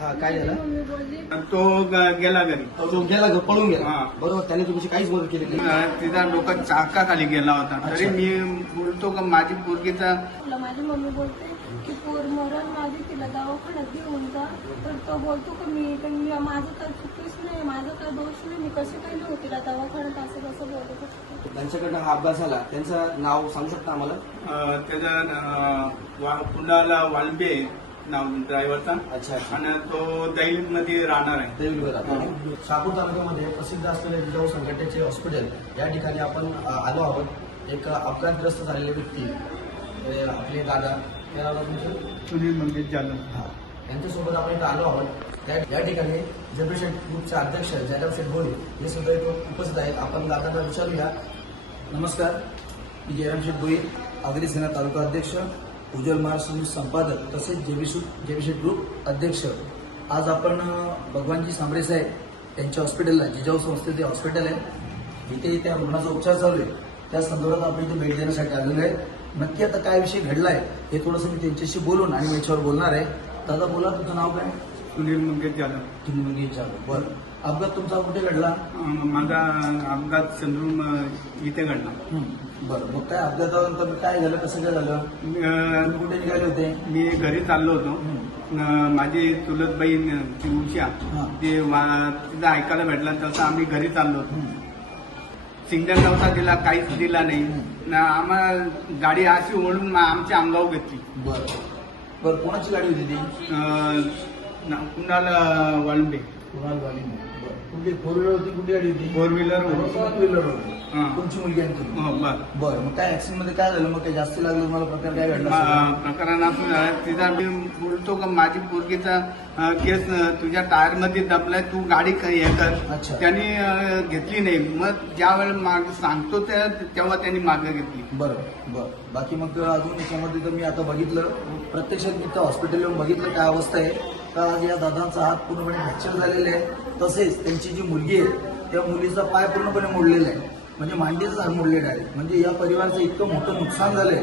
हा, काय झालं? तो गेला घरी. तो गेला पळून गेला. बरोबर, त्याने तुमची काहीच मदत केली नाही. तिचा डोका चाकाखाली गेला होता. तरी मी बोलतो का माझी पोरगीचा माझी मम्मी बोलते की पोर मरण माझी तिला दवाखान्यात घेऊन जा. तर तो बोलतो की मी माझं तर चुकीच नाही, माझं तर दोष नाही, मी कसे काही नव्हती तिला दवाखान्यात असं कसं बोलत होते. त्यांच्याकडनं हा अपघात झाला, त्यांचं नाव सांगू शकता आम्हाला? त्याचा पुण्याला वालबे नाव ड्रायव्हरचा. अच्छा. आणि तो दैलित मध्ये राहणार आहे. दैवलीवर राहतो. शहापूर तालुक्यामध्ये प्रसिद्ध असलेले जिजाऊ संघटनेचे हॉस्पिटल या ठिकाणी आपण आलो आहोत. एक अपघातग्रस्त झालेले व्यक्ती आपले दादा, त्या नाव तुमचं? सुनील मंगेश जालना. हा, यांच्यासोबत आपण इथं आलो आहोत. या ठिकाणी जनरेशन ग्रुपचे अध्यक्ष जयराम शेठ भोई हे सुद्धा इथं उपस्थित आहेत. आपण दादांना विचारूया. नमस्कार, मी जयराम शेठ भोई, आगरी सेना तालुका अध्यक्ष, उज्ज्वल महाराष्ट्र संपादक तसेच जेबीशेठ ग्रुप अध्यक्ष. आज आपण भगवानजी सांबरे साहेब यांच्या हॉस्पिटलला, जिजाऊ संस्थेचे हॉस्पिटल आहे, इथे त्या रुग्णाचा उपचार चालू आहे. त्या संदर्भात आपण इथे भेट देण्यासाठी आलेलो आहे. नक्की आता काय विषय घडलाय हे थोडंसं मी त्यांच्याशी बोलून आणि याच्यावर बोलणार आहे. दादा बोला, तुमचं नाव काय? सुनील मंगेश जालना. तुम्ही मंगेश जाधव. बरं, अपघात तुमचा कुठे घडला? माझा अपघात चंद्रून इथे घडला. बरं, मग काय अपघातानंतर काय झालं, कसं काय झालं? तुम्ही कुठे निघाले होते? मी घरी चाललो होतो. माझी चुलत बहीण ती उषा, ते तिथं ऐकायला भेटला तसं आम्ही घरी चाललो होतो. सिग्नल नव्हता दिला, काहीच दिला नाही. आम्हाला गाडी अशी ओढून आमच्या अंगावर घेतली. बरं, कोणाची गाडी होती ती? कुणाला वाळंबे. कुठली फोर व्हीलर होती, कुठली गाडी होती? फोर व्हीलर व्हीलर होती. तुमची मुलगी आणि तुम्ही? बरं, मग काय ऍक्सिडेंट मध्ये काय झालं? मग काही जास्त लागलं मला? प्रकार काय घडला? प्रकरणात तिचा मी बोलतो का माझी पोरगीचा केस तुझ्या टायर मध्ये दबलाय, तू गाडी हे कर. अच्छा. त्यांनी घेतली नाही. मग ज्या वेळेला माग सांगतो तेव्हा त्यांनी मागे घेतली. बरं. बाकी मग अजून याच्यामध्ये तर मी आता बघितलं, प्रत्यक्षात मी त्या हॉस्पिटल येऊन बघितलं काय अवस्था आहे. का या दादांचा हात पूर्णपणे फ्रॅक्चर झालेला आहे. तसेच त्यांची जी मुलगी आहे त्या मुलीचा पाय पूर्णपणे मोडलेला आहे, म्हणजे मांडीचा हात मोडलेला आहे. म्हणजे या परिवाराचं इतकं मोठं नुकसान झालंय.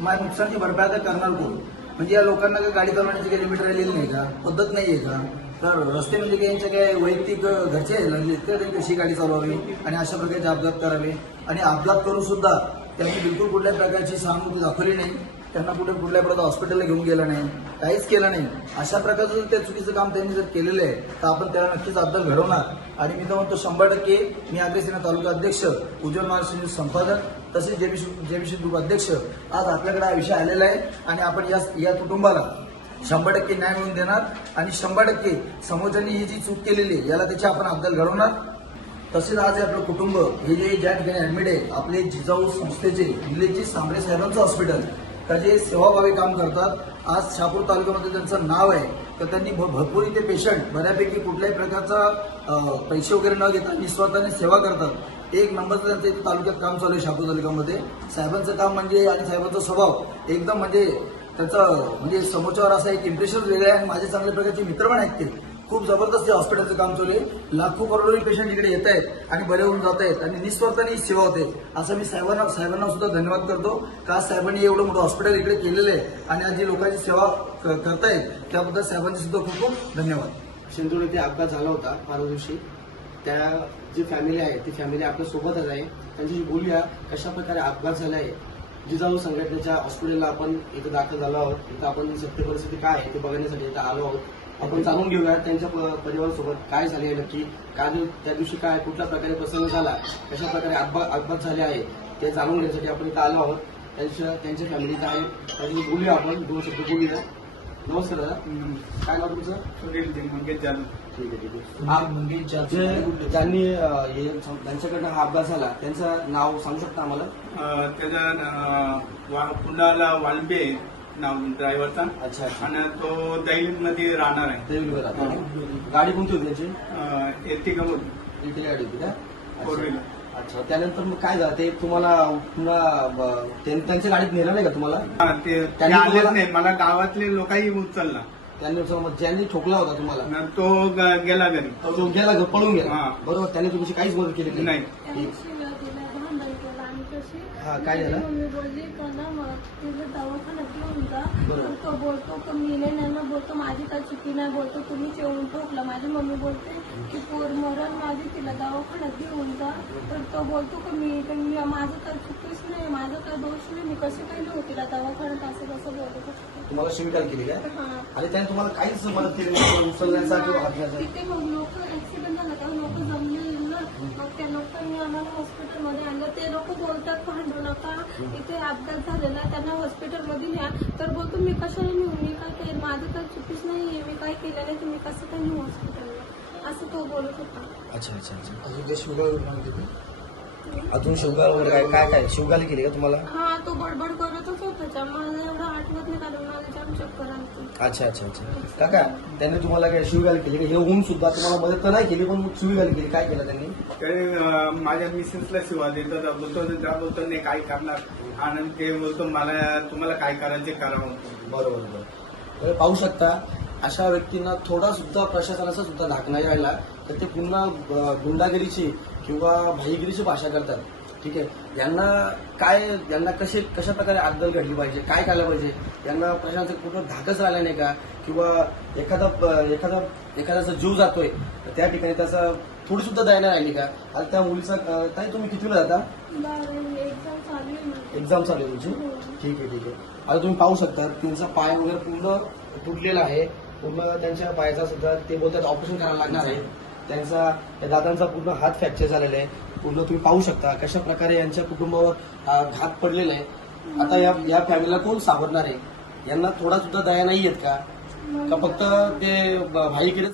मग नुकसानची भरपाई आता करणार कोण? म्हणजे या लोकांना काही गाडी चालवण्याची काही लिमिट राहिलेली नाही का? पद्धत नाहीये का? तर रस्ते म्हणजे काही यांच्या काय वैयक्तिक घरचे लागले तर कशी गाडी चालवावी आणि अशा प्रकारचे अपघात करावे? आणि अपघात करून सुद्धा त्यांनी बिलकुल कुठल्याही प्रकारची सहानुभूती दाखवली नाही. त्यांना कुठल्या प्रकारचं हॉस्पिटलला घेऊन गेला नाही, काहीच केलं नाही. अशा प्रकारचं ते चुकीचं काम त्यांनी जर केलेलं आहे तर आपण त्याला नक्कीच अद्दल घडवणार. आणि मी तर म्हणतो 100% मी आगरी सेना तालुका अध्यक्ष, उज्ज्वल महाराष्ट्र संपादक तसेच जेबीशेठ ग्रुप अध्यक्ष, आज आपल्याकडे हा विषय आलेला आहे. आणि आपण या कुटुंबाला 100% न्याय मिळवून देणार आणि 100% समोरच्यांनी ही जी चूक केलेली आहे याला त्याची आपण अद्दल घडवणार. तसेच आज आपलं कुटुंब हे जे ज्या ठिकाणी ऍडमिट आहे, आपले जिजाऊ संस्थेचे निलेशजी सांबरे साहेबांचं हॉस्पिटल, तर जे सेवाभावी काम करतात. आज शहापूर तालुक्यामध्ये त्यांचं नाव आहे. तर त्यांनी भरपूर इथे पेशंट बऱ्यापैकी कुठल्याही प्रकारचा पैसे वगैरे न घेता निस्वार्थाने सेवा करतात. एक नंबरचं त्यांचं इथे तालुक्यात काम चालू आहे. शहापूर तालुक्यामध्ये साहेबांचं काम म्हणजे आणि साहेबांचा स्वभाव एकदम म्हणजे त्याचं म्हणजे समोरच्यावर असा एक इम्प्रेशन वेगळं आहे. आणि माझे चांगल्या प्रकारचे मित्र पण आहेत, ते खूप जबरदस्त हॉस्पिटलचं काम चालू आहे. लाखो करोडो पेशंट इकडे येत आहेत आणि बरे होऊन जात आहेत आणि निस्वार्थाने ही सेवा होते. असं मी साहेबांना सुद्धा धन्यवाद करतो का साहेबांनी एवढं मोठं हॉस्पिटल इकडे केलेलं आहे आणि आज जी लोकांची सेवा करतायत त्याबद्दल साहेबांचे सुद्धा खूप खूप धन्यवाद. शिंदूर येथे अपघात झाला होता परवा दिवशी. त्या जी फॅमिली आहे ती फॅमिली आपल्या सोबतच आहे. त्यांच्याशी बोलूया कशा प्रकारे अपघात झाला आहे. जिजाऊ संघटनेच्या हॉस्पिटलला आपण इथं दाखल झालो आहोत. इथं आपण सत्य परिस्थिती काय आहे ते बघण्यासाठी इथं आलो आहोत. आपण जाणून घेऊया त्यांच्या परिवारासोबत काय झाले नक्की, काय त्या दिवशी काय कुठल्या प्रकारे प्रसंग झाला, कशा प्रकारे अपघात झाले आहे ते जाणून घेण्यासाठी आपण इथं आलो आहोत. त्यांच्या फॅमिलीत आहे, त्यांच्याशी बोलूया आपण, 2 शब्द बोलूया. नमस्कार दादा, काय नाव तुमचं? सुनील मंगेश जालना. ठीक आहे. मंगेश जाधव, ज्यांनी त्यांच्याकडनं हा अपघात झाला त्यांचं नाव सांगू शकता आम्हाला? त्याचा पुण्याला वालबे नाव ड्रायव्हरचा. अच्छा. आणि तो दैलित मध्ये राहणार आहे. दैवलीवर राहतो. गाडी कोणती होती त्याची? एर्टिगा इथली गाडी होती का? Four wheeler. अच्छा. त्यानंतर मग काय झालं ते तुम्हाला पुन्हा त्यांच्या गाडीत नेलं नाही का तुम्हाला? ते आलेच नाही. मला गावातले लोकही उचलला. त्यांनी ज्यांनी ठोकला होता तुम्हाला तो गेला घरी. तो गेला पळून गेला. बरोबर, त्याने तुमची काहीच मदत केली नाही. आणि हा, काय झालं? मम्मी बोलली का ना मग तुझं दवाखान्यात घेऊन जा. बरोबर. तर तो बोलतो का मी नाही ना, बोलतो माझी काय चुकी नाही, बोलतो तुम्हीच येऊन ठोकला. माझी मम्मी बोलते की पोर मरण माझी, तिला दवाखान्यात घेऊन जा. तर तो बोलतो का मी माझं काय चुकीच नाही, माझं काय दोष नाही, मी कसे काही नव्हती तिला दवाखान्यात, असं कसं बोलत होते. तुम्हाला शिवीगाळ केली काय? हा. आणि त्याने तुम्हाला काहीच मदत केली नाही, उचलण्याचा किंवा हात घ्यायचा? तिथे मग लोक ऍक्सिडेंट झाला तेव्हा लोक जमले ना, मग त्या लोकांनी आम्हाला हॉस्पिटलमध्ये आणलं. ते लोक बोलतात भांडू नका, इथे अपघात झालेला आहे, त्यांना हॉस्पिटलमध्ये न्या. तर बोलतो मी कशाला नेऊ, मी काय केलं, माझं काय चुकीच नाहीये, मी काय केलं नाही, तुम्ही कसं काय नेऊ हॉस्पिटलला, असं तो बोलत होता. अच्छा अच्छा अच्छा. अजून ते शिवगाळ अजून शिवगाळ वगैरे काय काय काय शिवगाळ केली का तुम्हाला? हा, तो बडबड करतच होता. मला एवढं आठवत नाही, कारण मला जाम चक्कर आलती. अच्छा अच्छा अच्छा. काका, त्यांनी तुम्हाला काय शिवगाळ केली का? हे होऊन सुद्धा तुम्हाला मदत तर नाही केली, पण शिवगाळ केली. काय केलं त्यांनी? त्याने माझ्या मिसेसला शिवा देतात, बोलतो नाही काय करणार, आणि ते बोलतो मला तुम्हाला काय करायचे करा म्हणतो. बरोबर बरोबर. पाहू शकता, अशा व्यक्तींना थोडा सुद्धा प्रशासनाचा सुद्धा धाक नाही राहिला तर ते पुन्हा गुंडागिरीची किंवा भाईगिरीची भाषा करतात. ठीक आहे, यांना कशा प्रकारे अद्दल घडली पाहिजे, काय केलं पाहिजे, यांना प्रशासनाचा कुठं धाकच राहिला नाही का, किंवा एखाद्याचा जीव जातोय तर त्या ठिकाणी त्याचा थोडी सुद्धा दया नाही राहिली का? आता त्या मुलीचा ताई, तुम्ही कितीला जाता? एक्झाम चालू आहे माझी. एक्झाम चालू आहे तुमची? ठीक आहे ठीक आहे. आता तुम्ही पाहू शकता त्यांचा पाय वगैरे पूर्ण तुटलेला आहे, पूर्ण त्यांच्या पायाचा सुद्धा ते बोलतात ऑपरेशन करायला लागणार आहे. त्या दादांचा पूर्ण हात फ्रॅक्चर झालेला आहे. पूर्ण तुम्ही पाहू शकता कशा प्रकारे यांच्या कुटुंबावर घात पडलेला आहे. आता या फॅमिलीला कोण सावरणार आहे? यांना थोडा सुद्धा दया नाही येत का फक्त ते भाईकडे